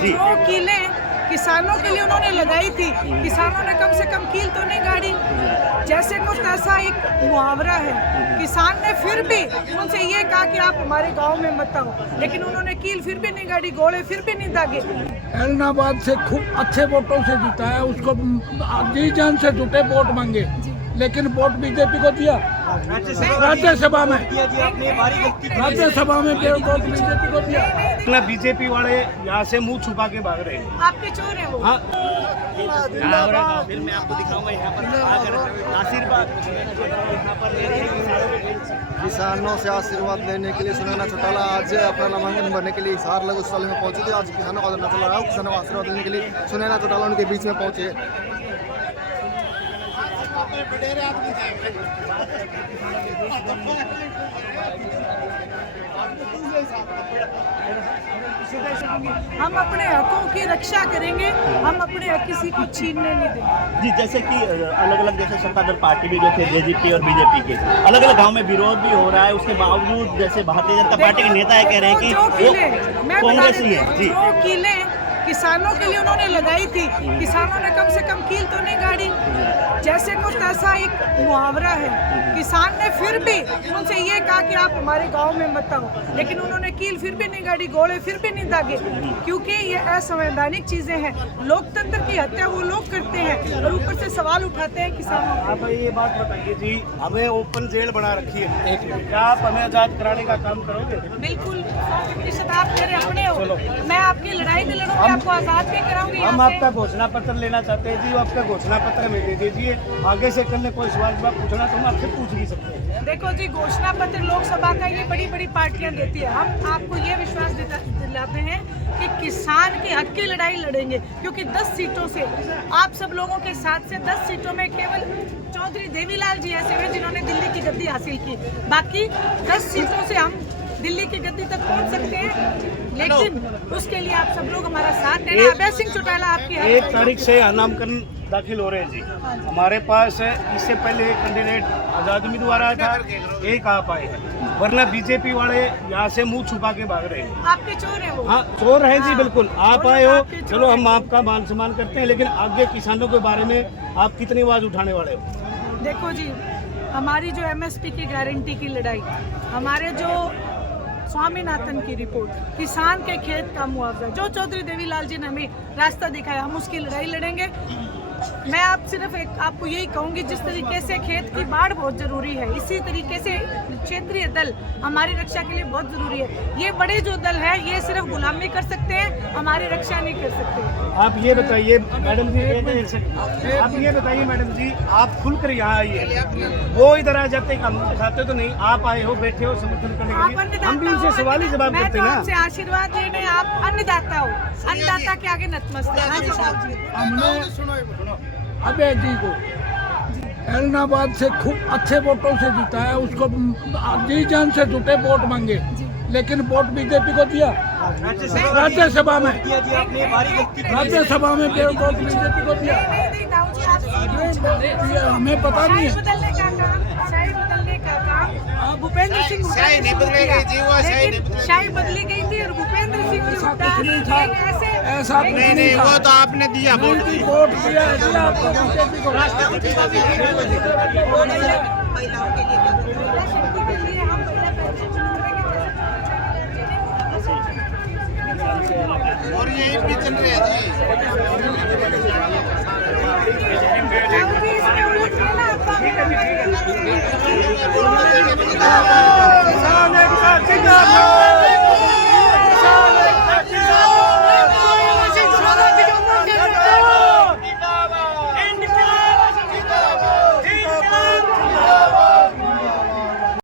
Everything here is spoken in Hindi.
जी। जो कीलें किसानों के लिए उन्होंने लगाई थी, किसानों ने कम से कम कील तो नहीं गाड़ी। जैसे कुछ ऐसा एक मुहावरा है, किसान ने फिर भी उनसे ये कहा कि आप हमारे गांव में मत आओ, लेकिन उन्होंने कील फिर भी नहीं गाड़ी, घोड़े फिर भी नहीं दागे। एलनाबाद से खूब अच्छे वोटों से जिताया, उसको जी जान से जुटे वोट मांगे, लेकिन वोट बीजेपी को दिया। राज्यसभा में वोट बीजेपी को दिया। ना बीजेपी वाले यहाँ से मुंह छुपा के भाग रहे हैं। आपके चोर है वो। हाँ, फिर मैं आपको दिखाऊंगा यहाँ पर आकर आशीर्वाद यहाँ पर किसानों से आशीर्वाद लेने के लिए सुनैना चौटाला आज अपना नामांकन भरने के लिए हिसार लघु स्थल में पहुंची थी। आज किसानों का धरना चल रहा है, किसानों को आशीर्वाद लेने के लिए सुनैना चौटाला उनके बीच में पहुंचे। हम अपने हकों की रक्षा करेंगे, हम अपने हक किसी को छीनने नहीं देंगे। जी, जैसे कि अलग अलग जैसे सत्ताधार पार्टी भी जो थे जेजेपी और बीजेपी के अलग अलग गांव में विरोध भी हो रहा है, उसके बावजूद जैसे भारतीय जनता पार्टी के नेता है कह रहे हैं कि वो कांग्रेस ही है। जी, जो कीलें किसानों के लिए उन्होंने लगाई थी, किसानों ने कम से कम कील तो नहीं गाड़ी। जैसे कुछ ऐसा एक मुहावरा है, किसान ने फिर भी उनसे ये कहा कि आप हमारे गांव में मत आओ, लेकिन उन्होंने कील फिर भी नहीं गाड़ी, घोड़े फिर भी नहीं दागे, क्योंकि ये असंवैधानिक चीजें हैं। लोकतंत्र की हत्या वो लोग करते हैं और ऊपर से सवाल उठाते हैं किसानों पर। आप ये बात बताइए जी, हमें ओपन जेल बना रखी है, क्या आप हमें आजाद कराने का काम करोगे? बिल्कुल, 100% आप मेरे अपने हो, मैं आपकी लड़ाई भी लड़ूंगी, आपको आजाद भी कराऊंगी। हम आपका घोषणा पत्र लेना चाहते हैं जी, आपका घोषणा पत्र हमें दे दीजिए। आगे से करने कोई सवाल जवाब पूछना तो हम आपसे पूछ भी सकते हैं। देखो जी, घोषणा पत्र लोकसभा का ये बड़ी बड़ी पार्टियां देती है। हम आपको ये विश्वास दिलाते हैं कि किसान के हक की लड़ाई लड़ेंगे, क्योंकि 10 सीटों से आप सब लोगों के साथ से 10 सीटों में केवल चौधरी देवीलाल जी ऐसे हैं जिन्होंने दिल्ली की गद्दी हासिल की। बाकी 10 सीटों से हम दिल्ली की गद्दी तक पहुंच सकते हैं, लेकिन उसके लिए आप सब लोग हमारा साथ देना। अभय सिंह चौटाला आपकी 1 तारीख से नामांकन दाखिल हो रहे हैं जी। हमारे पास इससे पहले एक कैंडिडेट आजाद उम्मीदवार आया था, एक आप आए हैं, वरना बीजेपी वाले यहाँ से मुंह छुपा के भाग रहे हैं। आपके चोर है वो। हाँ, चोर हैं जी, बिल्कुल। आप आए हो, चलो हम आपका मान सम्मान करते हैं, लेकिन आगे किसानों के बारे में आप कितनी आवाज उठाने वाले हो? देखो जी, हमारी जो MSP की गारंटी की लड़ाई, हमारे जो स्वामीनाथन की रिपोर्ट, किसान के खेत का मुआवजा, जो चौधरी देवीलाल जी ने हमें रास्ता दिखाया, हम उसकी लड़ाई लड़ेंगे। मैं आप सिर्फ आपको यही कहूंगी, जिस तरीके से खेत की बाढ़ बहुत जरूरी है, इसी तरीके से क्षेत्रीय दल हमारी रक्षा के लिए बहुत जरूरी है। ये बड़े जो दल है, ये सिर्फ गुलामी कर सकते हैं, हमारी रक्षा नहीं कर सकते। आप ये बताइए मैडम जी, आप ये बताइए मैडम जी, आप खुलकर यहाँ आइए, वो इधर आ जाते हम दिखाते तो नहीं, आप आए हो, बैठे हो समर्थन करने के लिए, हम भी उनसे सवाल ही जवाब करते हैं ना। आपसे आशीर्वाद लेने, आप अन्नदाता हो, अन्नदाता के आगे नतमस्तक। हाँ जी साहब जी। हमने अभय जी को एलनाबाद से खूब अच्छे वोटों से जिताया, उसको जी जान से जुटे वोट मांगे, लेकिन वोट बीजेपी को दिया। राज्यसभा में वोट बीजेपी को दिया। हमें पता नहीं है। शाही बदलने का काम भूपेंद्र सिंह शाही नहीं बदली गई थी, वो शाही नहीं बदली। शाही बदली गई थी और भूपेंद्र सिंह ने उठा ऐसा नहीं, वो तो आपने दिया वोट दिया है जी आपको, बीजेपी को। महिलाओं के लिए महिला शक्ति के लिए हम महिला पैंशन और यही भी चल रहे हैं जी।